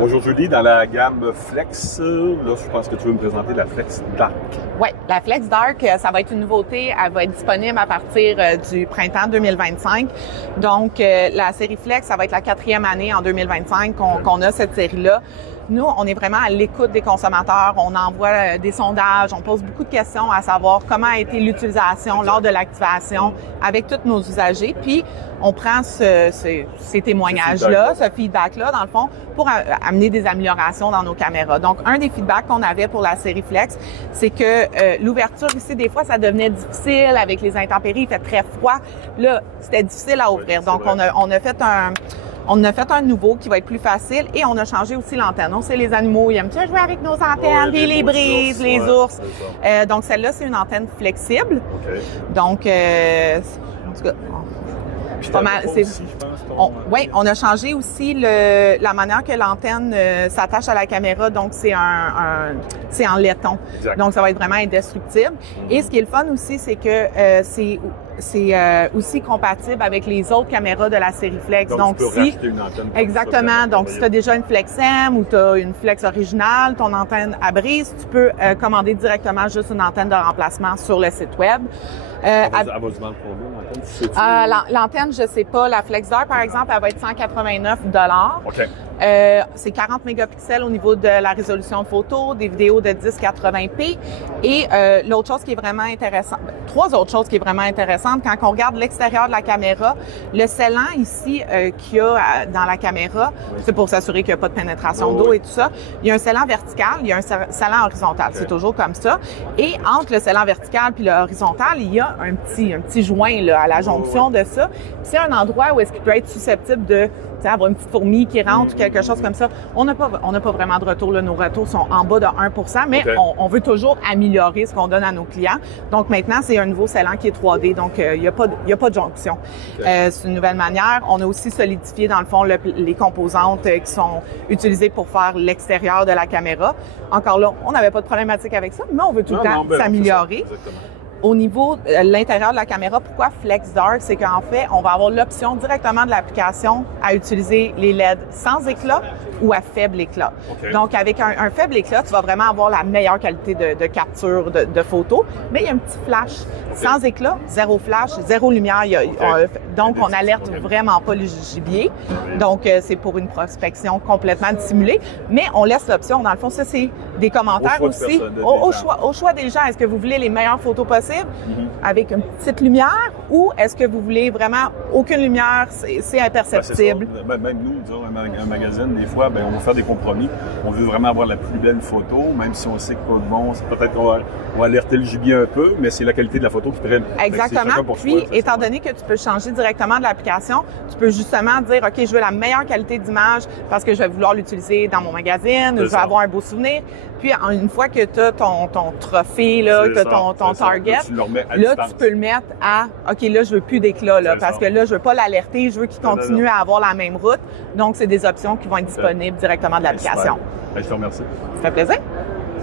Aujourd'hui, dans la gamme Flex, là, je pense que tu veux me présenter la Flex Dark. Oui, la Flex Dark, ça va être une nouveauté. Elle va être disponible à partir du printemps 2025. Donc, la série Flex, ça va être la 4e année en 2025 qu'on a cette série-là. Nous, on est vraiment à l'écoute des consommateurs. On envoie des sondages, on pose beaucoup de questions à savoir comment a été l'utilisation lors de l'activation avec tous nos usagers. Puis, on prend ces témoignages-là, ce feedback-là, dans le fond, pour amener des améliorations dans nos caméras. Donc, un des feedbacks qu'on avait pour la série Flex, c'est que l'ouverture ici, des fois, ça devenait difficile avec les intempéries. Il fait très froid. Là, c'était difficile à ouvrir. Donc, on a fait un nouveau qui va être plus facile et on a changé aussi l'antenne. On sait les animaux, ils aiment ça jouer avec nos antennes, puis les brises, les ours. Donc, celle-là, c'est une antenne flexible. Okay. Donc, en tout cas, pas mal. Oui, on a changé aussi la manière que l'antenne s'attache à la caméra. Donc, c'est c'est en laiton. Exact. Donc, ça va être vraiment indestructible. Et ce qui est le fun aussi, c'est que c'est aussi compatible avec les autres caméras de la série Flex. Donc tu peux racheter une antenne. Exactement. Donc, si tu as déjà une Flex M ou tu as une Flex originale, ton antenne à brise, tu peux commander directement juste une antenne de remplacement sur le site web. Elle va se vendre pour l'antenne? L'antenne, je sais pas. La Flex Dark, par exemple, elle va être 189 $. OK. C'est 40 mégapixels au niveau de la résolution de photo, des vidéos de 1080p. Et l'autre chose qui est vraiment intéressante, trois autres choses qui est vraiment intéressante, quand on regarde l'extérieur de la caméra, le scellant ici qu'il y a dans la caméra, c'est pour s'assurer qu'il n'y a pas de pénétration d'eau et tout ça. Il y a un scellant vertical, il y a un scellant horizontal. Okay. C'est toujours comme ça. Et entre le scellant vertical puis le horizontal, il y a un petit joint là, à la jonction de ça. C'est un endroit où est-ce qu'il peut être susceptible de avoir une petite fourmi qui rentre ou quelque chose comme ça. On n'a pas vraiment de retour. Là. Nos retours sont en bas de 1%, mais on veut toujours améliorer ce qu'on donne à nos clients. Donc maintenant, c'est un nouveau scellant qui est 3D, donc il n'y a pas de jonction. C'est une nouvelle manière. On a aussi solidifié, dans le fond, les composantes qui sont utilisées pour faire l'extérieur de la caméra. Encore là, on n'avait pas de problématique avec ça, mais on veut tout le temps s'améliorer. Au niveau de l'intérieur de la caméra, pourquoi Flex Dark? C'est qu'en fait, on va avoir l'option directement de l'application à utiliser les LED sans éclat ou à faible éclat. Okay. Donc, avec un faible éclat, tu vas vraiment avoir la meilleure qualité de capture de photos, mais il y a un petit flash. Okay. Sans éclat, zéro flash, zéro lumière. Donc, on n'alerte vraiment pas le gibier. Donc, c'est pour une prospection complètement dissimulée, mais on laisse l'option. Dans le fond, ça, c'est des commentaires aussi. Au choix des gens, est-ce que vous voulez les meilleures photos possibles avec une petite lumière ou est-ce que vous voulez vraiment aucune lumière, c'est imperceptible? Même nous, disons, un magazine, des fois, on va faire des compromis. On veut vraiment avoir la plus belle photo, même si on sait que peut-être qu'on va alerter le gibier un peu, mais c'est la qualité de la photo qui prime. Exactement. Puis, étant donné que tu peux changer directement de l'application, tu peux justement dire, OK, je veux la meilleure qualité d'image parce que je vais vouloir l'utiliser dans mon magazine, je veux avoir un beau souvenir. Puis, une fois que tu as ton trophée, là, que ton target, là, tu peux le mettre à, OK, là, je veux plus d'éclat, là, parce que là, je veux pas l'alerter, je veux qu'il continue à avoir la même route. Donc, c'est des options qui vont être disponibles directement de l'application. Je te remercie. Ça fait plaisir.